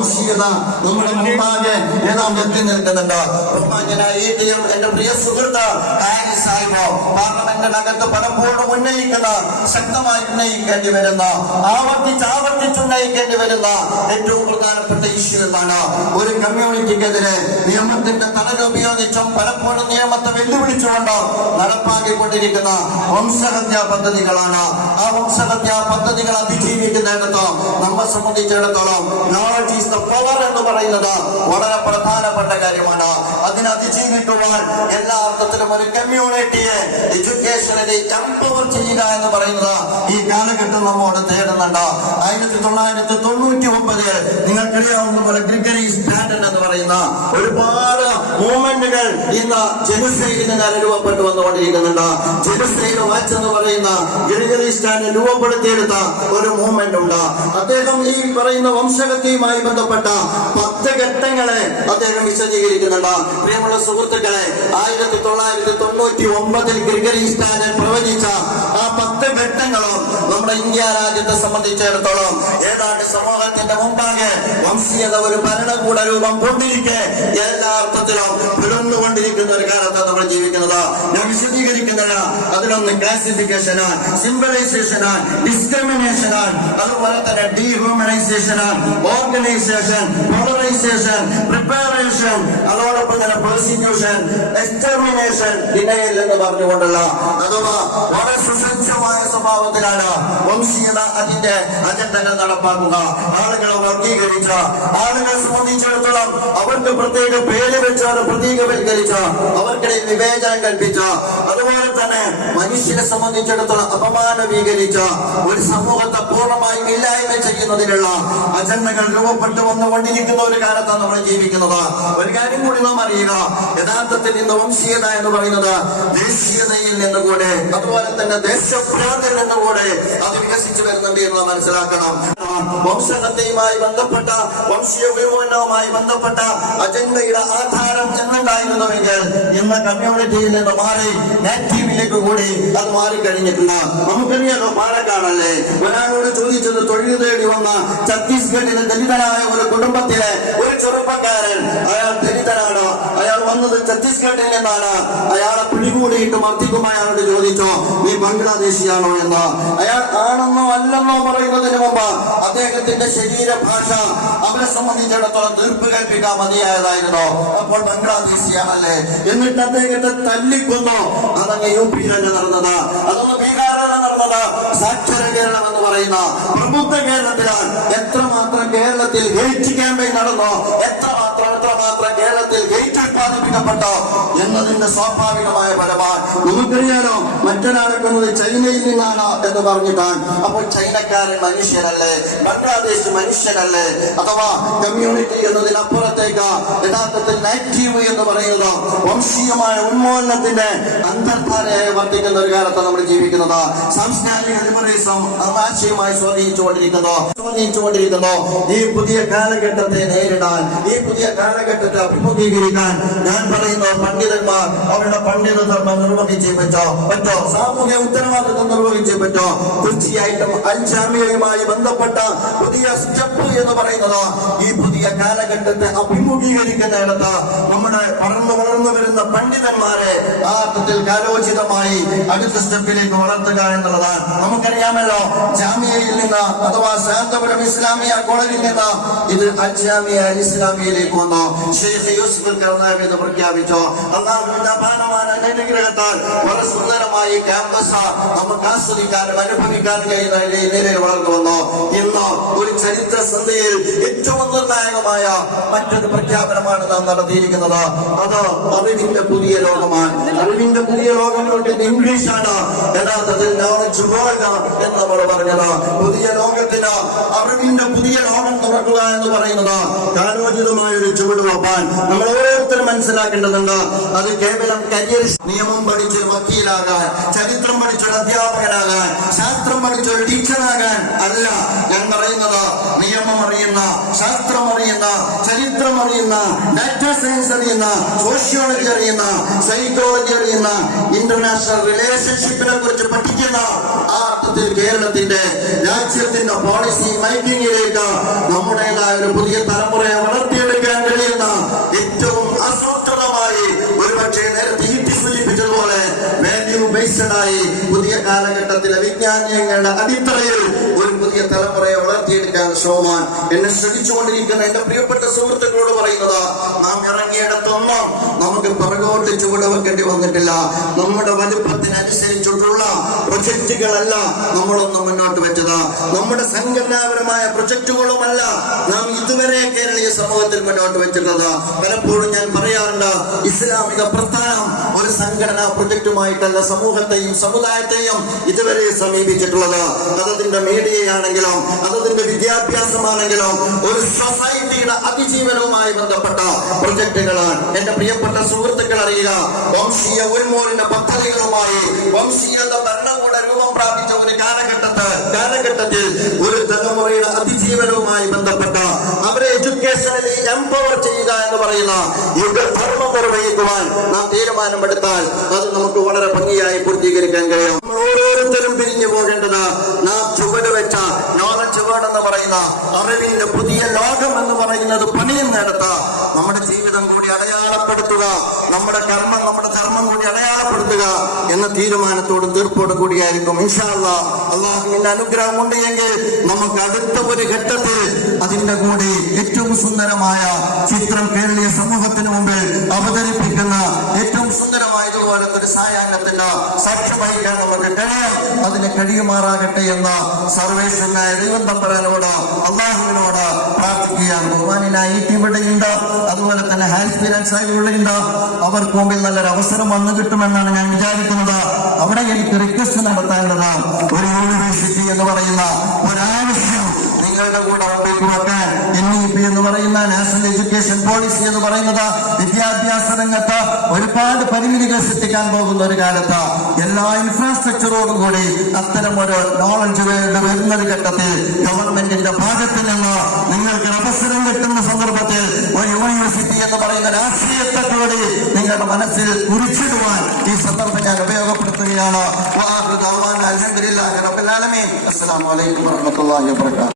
വംശീയത നമ്മുടെ മുമ്പാകെ നാം എത്തി നിൽക്കുന്നുണ്ട്. ബഹുമാന്യനായ എന്റെ പ്രിയ സുഹൃത്ത് ഹാരിസ് സാഹിബ് പാർലമെന്റിനകത്ത് പലപ്പോഴും ശക്തമായി ഉന്നയിക്കേണ്ടി വരുന്ന ആവർത്തിച്ചുന്നയിക്കേണ്ടി വരുന്ന ഏറ്റവും പ്രധാനപ്പെട്ട ഇഷ്യൂ എന്നാണ് ഒരു കമ്മ്യൂണിറ്റിക്കെതിരെ നിയമത്തിന്റെ തണൽ ഉപയോഗിച്ചും പലപ്പോഴും നിയമത്തെ വെല്ലുവിളിച്ചുകൊണ്ട് നടപ്പാക്കിക്കൊണ്ടിരിക്കുന്ന വംശഹത്യാ പദ്ധതികളാണ്. ആ വംശഹത്യാ പദ്ധതികൾ അതിജീവിക്കുന്നിടത്ത് നമ്മെ സംബന്ധിച്ചിടത്തോളം നോളജ് ഈസ് ദ പവർ എന്ന് പറയുന്നത് വളരെ പ്രധാനപ്പെട്ട കാര്യമാണ്. അതിനെ അതിജീവിക്കുവാൻ എല്ലാ അർത്ഥത്തിലും ഒരു കമ്മ്യൂണിറ്റിയെ എഡ്യൂക്കേഷനിൽ എംപവർ ചെയ്യുക എന്ന് പറയുന്നത് ഈ കാലഘട്ടം നമ്മോട് തേടുന്നുണ്ട്. 1999 നിങ്ങൾക്കറിയാവുന്ന പോലെ ഗ്രിഗറി സ്റ്റാൻഡൻ എന്ന് പറയുന്ന ഒരുപാട് മൂവ്മെന്റുകൾ ഇന്ന് ജെനോസൈഡിന് രൂപപ്പെട്ടു വന്നുകൊണ്ടിരിക്കുന്നുണ്ട്. ജെനോസൈഡ് വാച്ച് എന്ന് പറയുന്ന ഗ്രിഗറി സ്റ്റാൻഡൻ രൂപപ്പെടുത്തിയെടുത്ത ഒരു മൂവ്മെന്റ് ഉണ്ട്. അദ്ദേഹം ഈ പറയുന്ന വംശഹത്യയുമായി ബന്ധപ്പെട്ട 10 ഘട്ടങ്ങളെ അദ്ദേഹം വിശദീകരിക്കുന്നുണ്ട്. പ്രിയമുള്ള സുഹൃത്തുക്കളെ, 1999 ഗ്രിഗറി സ്റ്റാൻഡൻ പ്രവചിച്ച ആ 10 ഘട്ടങ്ങളും നമ്മുടെ ഇന്ത്യ രാജ്യത്തെ സംബന്ധിച്ചിടത്തോളം ഏതാണ്ട് സമൂഹത്തിന്റെ മുമ്പാകെ വംശീയത ഒരു ഭരണകൂട രൂപം കൊണ്ടിരിക്കെ എല്ലാ അർത്ഥത്തിലും പിളർന്നുകൊണ്ടിരിക്കുന്ന ഒരു കാലത്താണ് നമ്മൾ ജീവിക്കുന്നത്. ഞാൻ വിശദീകരിക്കുന്നില്ല. അതിലൊന്ന് ക്ലാസിഫിക്കേഷനാണ്, സിംബലൈസേഷനാണ്, ഡിസ്ക്രിമിനേഷനാണ്, അതുപോലെ തന്നെ ഡീഹ്യൂമനൈസേഷനാണ്, ഓർഗനൈസേഷൻ, പോളറൈസേഷൻ, പ്രിപ്പറേഷൻ, അതോടൊപ്പം തന്നെ പ്രോസിക്യൂഷൻ, എക്സ്റ്റർമിനേഷൻ, ഡിനയൽ എന്ന് പറഞ്ഞുകൊണ്ടുള്ള അഥവാ വളരെ സുസജ്ജമായ സ്വഭാവത്തിലാണ് വംശീയത അതിന്റെ അജണ്ടകൾ നടപ്പാക്കുക. ആളുകളെ വർഗീകരിച്ച, ആളുകളെ സംബന്ധിച്ചിടത്തോളം അവർക്ക് പ്രത്യേക പേര് വെച്ച് പ്രതീകവൽക്കരിച്ച, അവർക്കിടയിൽ വിവേചനം കൽപ്പിച്ച, അതുപോലെ തന്നെ മനുഷ്യനെ സംബന്ധിച്ചിടത്തോളം അപമാനവീകരിച്ച ഒരു സമൂഹത്തെ പൂർണ്ണമായും ഇല്ലായ്മ ചെയ്യുന്നതിനുള്ള അജണ്ടകൾ രൂപപ്പെട്ടു വന്നുകൊണ്ടിരിക്കുന്ന ഒരു കാലത്താണ് നമ്മൾ ജീവിക്കുന്നത്. ഒരു കാര്യം കൂടി നാം അറിയുക, യഥാർത്ഥത്തിൽ ഇന്ന് വംശീയത എന്ന് പറയുന്നത് ദേശീയതയിൽ നിന്നുകൂടെ അതുപോലെ തന്നെ ദേശഭ്രാന്തിൽ നിന്നുകൂടെ അത് വികസിച്ചു വരുന്നുണ്ട് എന്ന് മനസ്സിലാക്കണം. വംശഹത്യയുമായി ബന്ധപ്പെട്ട വംശീയ വിമോചനവുമായി ബന്ധപ്പെട്ട അജണ്ടയുടെ ആധാരം എന്നുണ്ടായിരുന്നുവെങ്കിൽ ഇന്ന് കമ്മ്യൂണിറ്റിയിൽ നിന്ന് മാറി നാറ്റീവിലേക്ക് കൂടി അത് മാറിക്കഴിഞ്ഞിട്ടില്ല. നമുക്കറിയാലോ, പാലക്കാടല്ലേ ഒരാളോട് ചോദിച്ചത് തൊഴിൽ തേടി വന്ന ഛത്തീസ്ഗഡിലെ ദലിതനായ ഒരു കുടുംബത്തിലെ ഒരു ചെറുപ്പക്കാരൻ, അയാൾ ദലിതനാണ്, അയാൾ വന്നത് ഛത്തീസ്ഗഡിൽ നിന്നാണ്. അയാളെ പിടികൂടിയിട്ട് മർദ്ദിക്കുമ്പോൾ അയാളോട് ചോദിച്ചോ നീ ബംഗ്ലാദേശിയാണോ എന്ന്. അയാൾ ആണെന്നോ അല്ലെന്നോ പറയുന്നതിന് മുമ്പ് അദ്ദേഹത്തിന്റെ ശരീരഭാഷ അവരെ സംബന്ധിച്ചിടത്തോളം തീർപ്പ് കൽപ്പിക്കാൻ മതിയായതായിരുന്നു. അപ്പോൾ ബംഗ്ലാദേശിയാണല്ലേ. എന്നിട്ട് അദ്ദേഹത്തെ തല്ലിക്കൊന്നു. അതങ്ങ് UP നടന്നത്, അതൊന്ന് ബീഹാറിലാണ് നടന്നത്. സാക്ഷര കേരളം എന്ന് പറയുന്ന പ്രബുദ്ധ കേരളത്തിലാണ്. എത്രമാത്രം കേരളത്തിൽ ഹെയ്റ്റ് ക്യാമ്പയിൻ നടന്നോ, എത്രമാത്രം കേരളത്തിൽ ഹെയ്റ്റ് ഉത്പാദിപ്പിക്കപ്പെട്ടോ എന്നതിന്റെ സ്വാഭാവികമായ ഫലമാണ്. നമുക്കറിയാലോ, മറ്റൊരാളെക്കുന്നത് ചൈനയിൽ നിന്നാണ് എന്ന് പറഞ്ഞിട്ടാണ്. അപ്പോൾ ചൈനക്കാരൻ മനുഷ്യനല്ലേ, ബംഗ്ലാദേശ് മനുഷ്യനല്ലേ? അഥവാ കമ്മ്യൂണിറ്റി എന്നതിനപ്പുറത്തേക്ക് യഥാർത്ഥത്തിൽ നാറ്റീവ് എന്ന് പറയുന്നത് വംശീയമായ ഉന്മൂലനത്തിന്റെ അന്തർധാരയായി വർദ്ധിക്കുന്ന ഒരു കാലത്താണ് നമ്മൾ ജീവിക്കുന്നത്. സാംസ്കാരിക ലിബറലിസം ആശയമായി സ്വാധീനിച്ചുകൊണ്ടിരിക്കുന്നു. ഈ പുതിയ കാലഘട്ടത്തെ നേരിടാൻ, ഈ പുതിയ കാലഘട്ടത്തെ അഭിമുഖീകരിക്കാൻ ഞാൻ പറയുന്ന പണ്ഡിതന്മാർ അവരുടെ പണ്ഡിത ധർമ്മം നിർവഹിച്ചേ പറ്റോ, സാമൂഹ്യ ഉത്തരവാദിത്വം നിർവഹിച്ചേ പറ്റോ. തീർച്ചയായിട്ടും അൽ ജാമിയയുമായി ബന്ധപ്പെട്ട പുതിയ സ്റ്റെപ്പ് എന്ന് പറയുന്നത് ഈ പുതിയ കാലഘട്ടത്തെ അഭിമുഖീകരിക്കുന്നിടത്ത് നമ്മുടെ വളർന്നു വരുന്ന പണ്ഡിതന്മാരെ ആ അർത്ഥത്തിൽ കാലോചിതമായി അടുത്ത സ്റ്റെപ്പിലേക്ക് വളർത്തുക എന്നുള്ളതാണ്. നമുക്കറിയാമല്ലോ, ജാമിയയിൽ നിന്ന് അഥവാ ശാന്തപുരം ഇസ്ലാമിയ കോളേജിൽ നിന്ന് ഇത് അൽ ജാമിയ അൽ ഇസ്ലാമിയയിലേക്ക് വന്നു. ഷെയ്ഖ് യൂസുഫ് കർണാവി ഇത് പ്രഖ്യാപിച്ചു. അല്ലാഹുവിന്റെ അപാരമായ അനുഗ്രഹത്താൽ വളരെ സുന്ദരമായി ക്യാമ്പസ് നമുക്ക് ആസ്വദിക്കാനും അനുഭവിക്കാനും കഴിയുന്ന നിലയിൽ വളർന്നു വന്നു. ഇന്ന് ഒരു ചരിത്ര സന്ധ്യയിൽ ഏറ്റവും നിർണായകമായ മറ്റൊരു പ്രഖ്യാപനമാണ് നാം നടത്തിയിരിക്കുന്നത്. അത് അറിവിന്റെ പുതിയ ലോകമാണ്. അറിവിന്റെ പുതിയ ലോകങ്ങളുടെ ഇംഗ്ലീഷാണ് യഥാർത്ഥത്തിൽ നോളജ് വേൾഡ് എന്ന് നമ്മൾ പറഞ്ഞത്. പുതിയ ലോകത്തിന് അറിവിന്റെ പുതിയ ലോകം തുറക്കുക എന്ന് പറയുന്നത് കാലോചിതമായ ഒരു ചുവടുവെപ്പാൻ നമ്മൾ ഓരോരുത്തരും മനസ്സിലാക്കേണ്ടതുണ്ട്. അത് കേവലം കരിയർ നിയമം പഠിച്ചൊരു വക്കീലാകാൻ, ചരിത്രം പഠിച്ചൊരു അധ്യാപകനാകാൻ, ശാസ്ത്രം പഠിച്ചൊരു ടീച്ചറാകാൻ അല്ല ഞാൻ പറയുന്നത്. നിയമം അറിയുന്ന, ശാസ്ത്രം അറിയുന്ന, ചരിത്രം അറിയുന്ന, ഡാറ്റാ സയൻസ് അറിയുന്ന, സോഷ്യോളജി അറിയുന്ന, സൈക്കോളജി അറിയുന്ന, ഇന്റർനാഷണൽ റിലേഷൻഷിപ്പിനെ കുറിച്ച് പഠിക്കുന്ന ആ അർത്ഥത്തിൽ കേരളത്തിന്റെ രാജ്യത്തിന്റെ പോളിസി മേക്കിങ്ങിലേക്ക് നമ്മുടേതായ ഒരു പുതിയ തലമുറയെ വളർത്തിയെടുക്കാൻ കഴിയുന്ന ഏറ്റവും ആസൂത്രിതമായി ഒരുപക്ഷെ നേരത്തെ സൂചിപ്പിച്ചതുപോലെ വാല്യൂ ബേസ്ഡ് ആയി പുതിയ കാലഘട്ടത്തിലെ വിജ്ഞാനങ്ങളുടെ അടിത്തറയിൽ ഒരു പുതിയ തലമുറയെ വളർത്തിയെടുക്കാൻ ശ്രമമാൻ എന്നെ ശ്രമിച്ചുകൊണ്ടിരിക്കുന്ന എന്റെ പ്രിയപ്പെട്ട സുഹൃത്തുക്കളോട് പറയുന്നത്, നാം ഇറങ്ങിയിടത്തൊന്നും നമുക്ക് പിറകോട്ട് ചുവട് വെക്കേണ്ടി വന്നിട്ടില്ല. നമ്മുടെ വലുപ്പത്തിനനുസരിച്ചിട്ടുള്ള പ്രൊജക്ടുകളല്ല നമ്മളൊന്നും മുന്നോട്ട് വെച്ചത്. നമ്മുടെ സംഘടനാപരമായ പ്രൊജക്ടുകളുമല്ല നാം ഇതുവരെ കേരളീയ സമൂഹത്തിൽ മുന്നോട്ട് വെച്ചിട്ടുള്ളത്. പലപ്പോഴും ഞാൻ പറയാറുണ്ട്, ഇസ്ലാമിക പ്രസ്ഥാനം ഒരു സംഘടനാ പ്രൊജക്ടുമായിട്ടല്ല സമൂഹത്തെയും സമുദായത്തെയും ഇതുവരെ സമീപിച്ചിട്ടുള്ളത്. അതതിന്റെ മീഡിയയാണെങ്കിലും അതതിന്റെ വിദ്യാഭ്യാസമാണെങ്കിലും ഒരു സൊസൈറ്റിയുടെ അതിജീവനവുമായി ബന്ധപ്പെട്ട പ്രൊജക്ടുകളാണ്. എന്റെ പ്രിയപ്പെട്ട സുഹൃത്തുക്കൾ അറിയുക, വംശീയ ഉന്മൂലന പദ്ധതികളുമായി വംശീയത ഭരണകൂട രൂപം പ്രാപിച്ച ഒരു കാലഘട്ടത്തിൽ ഒരു തലമുറയുടെ അതിജീവനവുമായി ബന്ധപ്പെട്ട അവരെ എഡ്യൂക്കേഷനലി എംപവർ ചെയ്യുക എന്ന് പറയുന്ന യുഗധർമ്മം നിർവഹിക്കുവാൻ നാം തീരുമാനമെടുത്താൽ അത് നമുക്ക് വളരെ ഭംഗിയായി പൂർത്തീകരിക്കാൻ കഴിയും. നമ്മൾ ഓരോരുത്തരും പിരിഞ്ഞു പോകേണ്ടത് നാം ചുവട് വെച്ച നോളജ് വേർഡ് എന്ന് പറയുന്ന അറിവിന്റെ പുതിയ ലോകം എന്ന് പറയുന്നത് പണിയുന്നിടത്ത് നമ്മുടെ ജീവിതം കൂടി അടയാളപ്പെടുത്തുക, നമ്മുടെ കർമ്മം, നമ്മുടെ ധർമ്മം കൂടി അടയാളപ്പെടുത്തുക എന്ന തീരുമാനത്തോടും തീർപ്പോടും കൂടിയായിരിക്കും ഇൻഷാ അല്ലാഹ്. അള്ളാഹുവിന്റെ അനുഗ്രഹം ഉണ്ടെങ്കിൽ നമുക്ക് അടുത്ത ഒരു ഘട്ടത്തിൽ അതിന്റെ കൂടി ഏറ്റവും സുന്ദരമായ ചിത്രം കേരളീയ സമൂഹത്തിന് മുമ്പിൽ അവതരിപ്പിക്കുന്ന ഏറ്റവും സുന്ദരമായ ഇതുപോലത്തെ ഒരു സായാഹ്നത്തിന്റെ സാക്ഷ്യം വഹിക്കാൻ നമുക്ക് കഴിയും. അതിന് കഴിയുമാറാകട്ടെ എന്ന് സർവേശ്വരനായ ദൈവം തമ്പുരാനോട് അള്ളാഹുവിനോട് പ്രാർത്ഥിക്കുകയാണ്. ബഹുമാനായ ഈ ഇവിടെയുണ്ട്, അതുപോലെ തന്നെ ഹാരിസ് ഇവിടെയുണ്ട്. അവർക്ക് മുമ്പിൽ നല്ലൊരു അവസരം വന്നു കിട്ടുമെന്നാണ് ഞാൻ വിചാരിക്കുന്നത്. അവിടെ എനിക്ക് റിക്വസ്റ്റ് നടത്താനുള്ളത്, ഒരു യൂണിവേഴ്സിറ്റി എന്ന് പറയുന്ന ഒരാവശ്യം നിങ്ങളുടെ കൂടെ മുമ്പിലേക്ക് വെക്കാൻ NEP എന്ന് പറയുന്ന നാഷണൽ എഡ്യൂക്കേഷൻ പോളിസി എന്ന് പറയുന്നത് വിദ്യാഭ്യാസ രംഗത്ത് ഒരുപാട് പരിമിതികൾ സൃഷ്ടിക്കാൻ പോകുന്ന ഒരു കാലത്ത് എല്ലാ ഇൻഫ്രാസ്ട്രക്ചറോടും കൂടി അത്തരം ഒരു നോളജ് വരുന്ന ഒരു ഘട്ടത്തിൽ ഗവൺമെന്റിന്റെ ഭാഗത്ത് നിന്ന് നിങ്ങൾക്ക് അവസരം കിട്ടുന്ന സന്ദർഭത്തിൽ ഒരു യൂണിവേഴ്സിറ്റി എന്ന് പറയുന്ന രാഷ്ട്രീയത്തെ കൂടി നിങ്ങളുടെ മനസ്സിൽ കുറിച്ചിടുവാൻ ഈ സന്ദർഭം ഞാൻ ഉപയോഗപ്പെടുത്തുകയാണ്. അൽഹംദുലില്ലാഹി റബ്ബിൽ ആലമീൻ. അസ്സലാമു അലൈക്കും വറഹ്മത്തുള്ളാഹി വബറകാതുഹു.